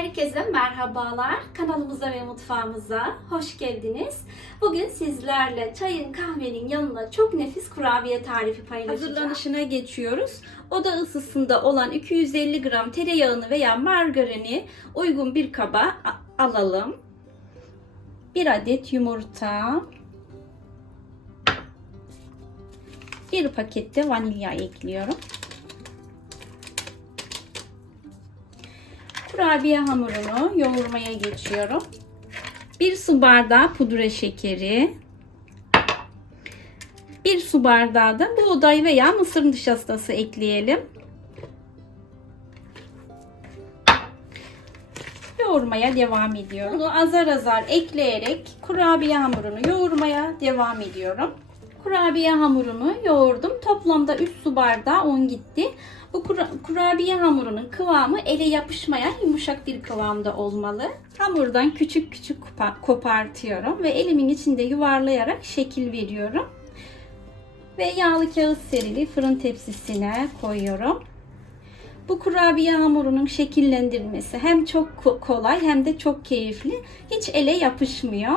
Herkese merhabalar. Kanalımıza ve mutfağımıza hoş geldiniz. Bugün sizlerle çayın kahvenin yanına çok nefis kurabiye tarifi paylaşacağım. Hazırlanışına geçiyoruz. Oda ısısında olan 250 gram tereyağını veya margarini uygun bir kaba alalım. Bir adet yumurta. Bir pakette vanilya ekliyorum. Kurabiye hamurunu yoğurmaya geçiyorum. Bir su bardağı pudra şekeri. Bir su bardağı da buğday veya mısır nişastası ekleyelim. Yoğurmaya devam ediyorum. Bunu azar azar ekleyerek kurabiye hamurunu yoğurmaya devam ediyorum. Kurabiye hamurumu yoğurdum. Toplamda 3 su bardağı un gitti. Bu kura- kurabiye hamurunun kıvamı ele yapışmayan yumuşak bir kıvamda olmalı. Hamurdan küçük küçük kopa- kopartıyorum ve elimin içinde yuvarlayarak şekil veriyorum. Ve yağlı kağıt serili fırın tepsisine koyuyorum. Bu kurabiye hamurunun şekillendirilmesi hem çok ko- kolay hem de çok keyifli. Hiç ele yapışmıyor.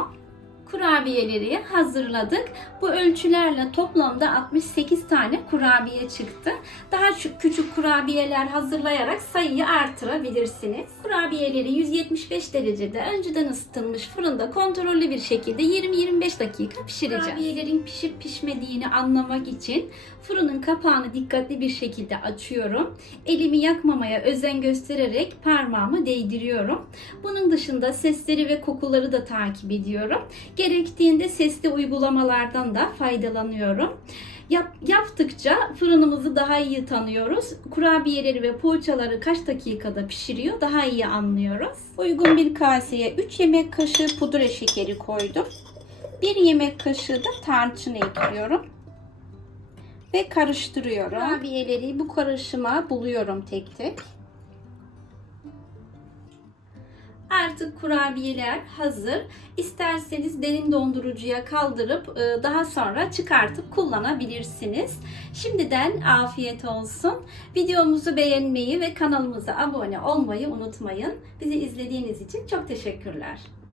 Kurabiyeleri hazırladık. Bu ölçülerle toplamda 68 tane kurabiye çıktı. Daha küçük kurabiyeler hazırlayarak sayıyı artırabilirsiniz. Kurabiyeleri 175 derecede önceden ısıtılmış fırında kontrollü bir şekilde 20-25 dakika pişireceğiz. Kurabiyelerin pişip pişmediğini anlamak için fırının kapağını dikkatli bir şekilde açıyorum. Elimi yakmamaya özen göstererek parmağımı değdiriyorum. Bunun dışında sesleri ve kokuları da takip ediyorum. Gerektiğinde sesli uygulamalardan da faydalanıyorum. Yap, yaptıkça fırınımızı daha iyi tanıyoruz. Kurabiyeleri ve poğaçaları kaç dakikada pişiriyor daha iyi anlıyoruz. Uygun bir kaseye 3 yemek kaşığı pudra şekeri koydum. 1 yemek kaşığı da tarçın ekliyorum. Ve karıştırıyorum. Kurabiyeleri bu karışıma buluyorum tek tek. Artık kurabiyeler hazır. İsterseniz derin dondurucuya kaldırıp e, daha sonra çıkartıp kullanabilirsiniz. Şimdiden afiyet olsun. Videomuzu beğenmeyi ve kanalımıza abone olmayı unutmayın. Bizi izlediğiniz için çok teşekkürler.